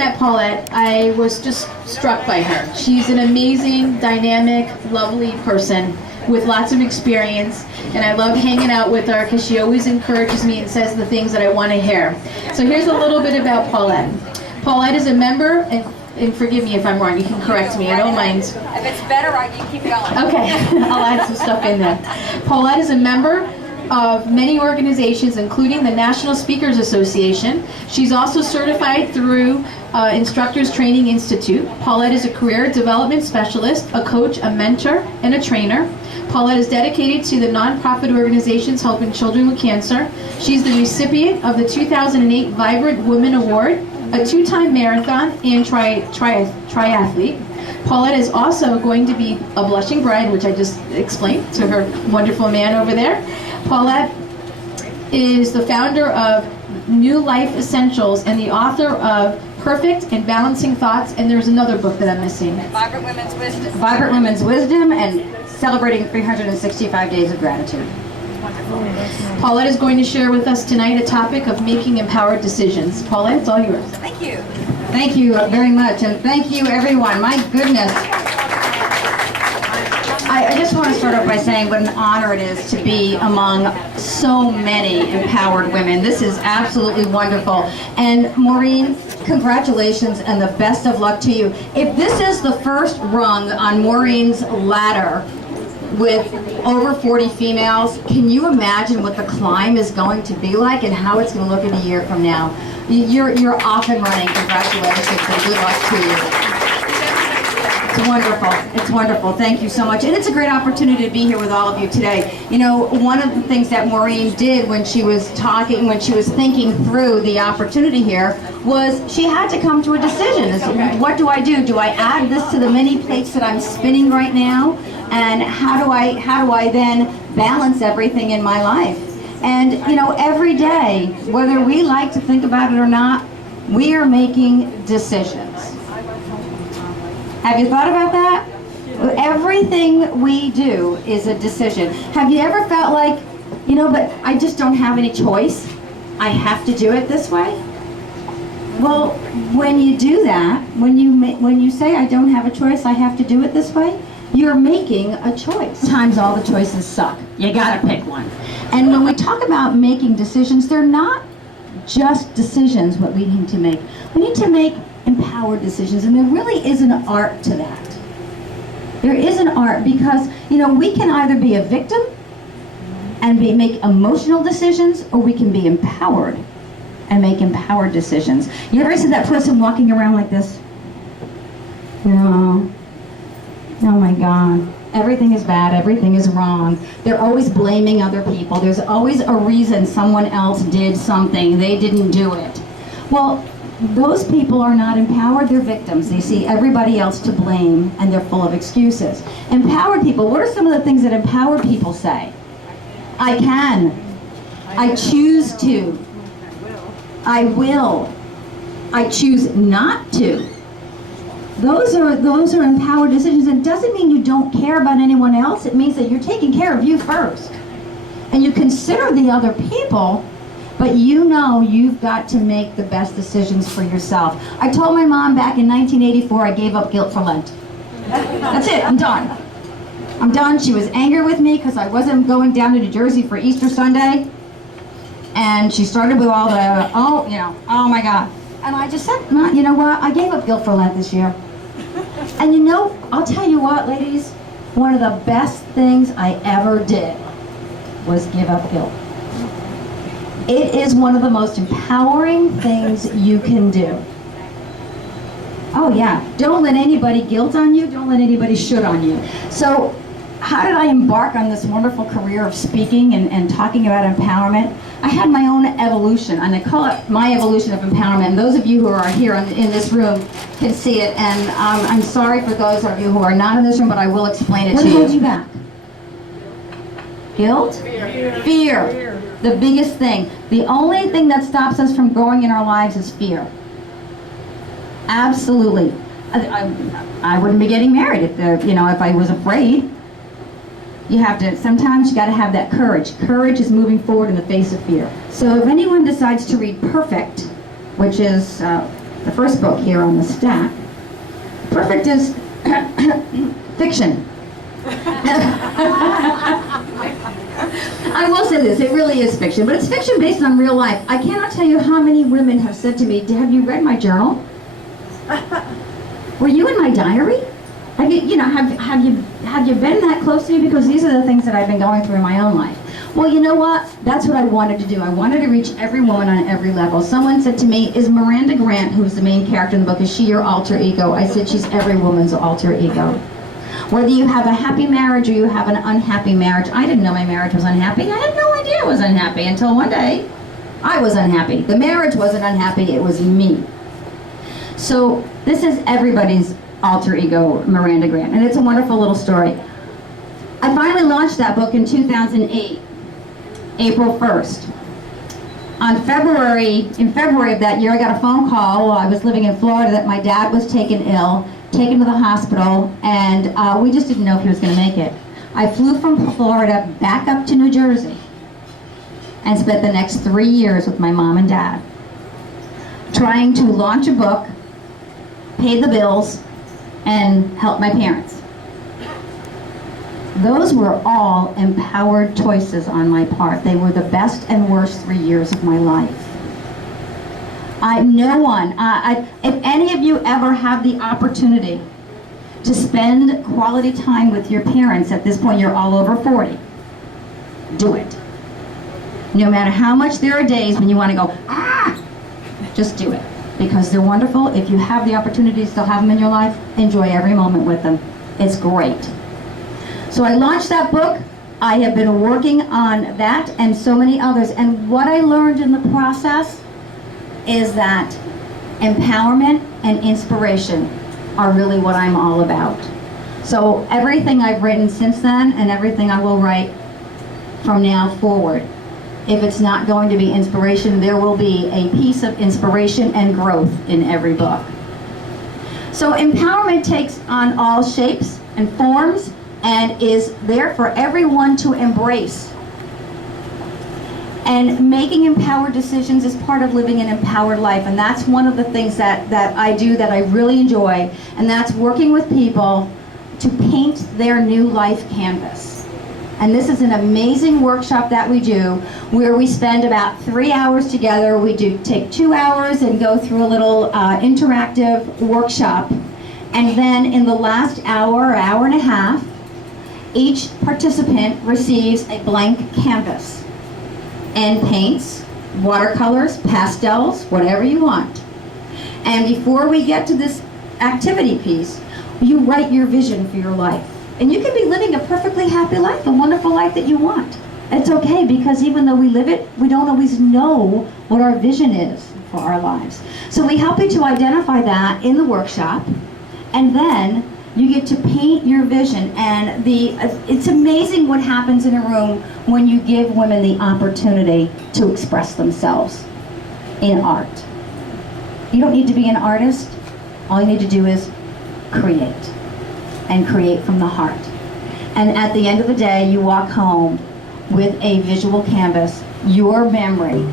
met Paulette, I was just struck by her. She's an amazing, dynamic, lovely person with lots of experience, and I love hanging out with her because she always encourages me and says the things that I want to hear. So here's a little bit about Paulette. Paulette is a member, and forgive me if I'm wrong, you can correct me, I don't mind. If it's better, you keep going. Okay, I'll add some stuff in there. Paulette is a member of many organizations, including the National Speakers Association. She's also certified through Instructors Training Institute. Paulette is a career development specialist, a coach, a mentor, and a trainer. Paulette is dedicated to the nonprofit organizations helping children with cancer. She's the recipient of the 2008 Vibrant Women Award, a two-time marathon and triathlete. Paulette is also going to be a blushing bride, which I just explained to her wonderful man over there. Paulette is the founder of New Life Essentials and the author of Perfect and Balancing Thoughts, and there's another book that I'm missing. Vibrant Women's Wisdom. Vibrant Women's Wisdom and Celebrating 365 Days of Gratitude. Paulette is going to share with us tonight a topic of making empowered decisions. Paulette, it's all yours. Thank you. Thank you very much, and thank you everyone. My goodness. I just want to start off by saying what an honor it is to be among so many empowered women. This is absolutely wonderful. And Maureen, congratulations and the best of luck to you. If this is the first rung on Maureen's ladder with over 40 females, can you imagine what the climb is going to be like and how it's going to look in a year from now? You're off and running. Congratulations and good luck to you. It's wonderful. It's wonderful. Thank you so much. And it's a great opportunity to be here with all of you today. You know, one of the things that Maureen did when she was talking, when she was thinking through the opportunity here, was she had to come to a decision. What do I do? Do I add this to the many plates that I'm spinning right now? And how do I then balance everything in my life? And you know, every day, whether we like to think about it or not, we are making decisions. Have you thought about that? Everything we do is a decision. Have you ever felt like, you know, but I just don't have any choice? I have to do it this way? Well, when you do that, when you say I don't have a choice, I have to do it this way, you're making a choice. Sometimes all the choices suck. You gotta pick one. And when we talk about making decisions, they're not just decisions what we need to make. We need to make empowered decisions, and there really is an art to that. There is an art because, you know, we can either be a victim and make emotional decisions, or we can be empowered and make empowered decisions. You ever see that person walking around like this? No. Oh my God. Everything is bad, everything is wrong. They're always blaming other people. There's always a reason someone else did something. They didn't do it. Well, those people are not empowered, they're victims. They see everybody else to blame and they're full of excuses. Empowered people, what are some of the things that empowered people say? I can. I choose to. I will. I choose not to. Those are empowered decisions. It doesn't mean you don't care about anyone else. It means that you're taking care of you first. And you consider the other people, but you know you've got to make the best decisions for yourself. I told my mom back in 1984 I gave up guilt for Lent. That's it, I'm done. I'm done. She was angry with me because I wasn't going down to New Jersey for Easter Sunday. And she started with all the, oh my God. And I just said, Mom, you know what, I gave up guilt for Lent this year. And you know, I'll tell you what, ladies, one of the best things I ever did was give up guilt. It is one of the most empowering things you can do. Oh yeah, don't let anybody guilt on you, don't let anybody should on you. So how did I embark on this wonderful career of speaking and talking about empowerment? I had my own evolution, and I call it my evolution of empowerment. And those of you who are here in this room can see it, and I'm sorry for those of you who are not in this room, but I will explain it to you. What holds you back? Guilt? Fear. The biggest thing. The only thing that stops us from growing in our lives is fear. Absolutely. I wouldn't be getting married if I was afraid. Sometimes you got to have that courage. Courage is moving forward in the face of fear. So if anyone decides to read Perfect, which is the first book here on the stack. Perfect is fiction. I will say this, it really is fiction, but it's fiction based on real life. I cannot tell you how many women have said to me, have you read my journal? Were you in my diary? Have you been that close to me? Because these are the things that I've been going through in my own life. Well, you know what? That's what I wanted to do. I wanted to reach every woman on every level. Someone said to me, is Miranda Grant, who's the main character in the book, is she your alter ego? I said, she's every woman's alter ego. Whether you have a happy marriage or you have an unhappy marriage, I didn't know my marriage was unhappy. I had no idea it was unhappy until one day I was unhappy. The marriage wasn't unhappy, it was me. So this is everybody's alter ego, Miranda Grant, and it's a wonderful little story. I finally launched that book in 2008, April 1st. In February of that year, I got a phone call while I was living in Florida that my dad was taken ill, taken to the hospital, and we just didn't know if he was going to make it. I flew from Florida back up to New Jersey and spent the next 3 years with my mom and dad, trying to launch a book, pay the bills, and help my parents. Those were all empowered choices on my part. They were the best and worst 3 years of my life. If any of you ever have the opportunity to spend quality time with your parents, at this point you're all over 40, do it. No matter how much there are days when you want to go, just do it. Because they're wonderful. If you have the opportunity to still have them in your life, enjoy every moment with them. It's great. So I launched that book. I have been working on that and so many others. And what I learned in the process is that empowerment and inspiration are really what I'm all about. So everything I've written since then and everything I will write from now forward, if it's not going to be inspiration, there will be a piece of inspiration and growth in every book. So empowerment takes on all shapes and forms and is there for everyone to embrace. And making empowered decisions is part of living an empowered life, and that's one of the things that I do that I really enjoy, and that's working with people to paint their new life canvas. And this is an amazing workshop that we do where we spend about 3 hours together. We do take 2 hours and go through a little interactive workshop. And then in the last hour or hour and a half, each participant receives a blank canvas and paints, watercolors, pastels, whatever you want. And before we get to this activity piece, you write your vision for your life. And you can be living a perfectly happy life, a wonderful life that you want. It's okay, because even though we live it, we don't always know what our vision is for our lives. So we help you to identify that in the workshop, and then you get to paint your vision. And it's amazing what happens in a room when you give women the opportunity to express themselves in art. You don't need to be an artist. All you need to do is create. And create from the heart. And at the end of the day, you walk home with a visual canvas, your memory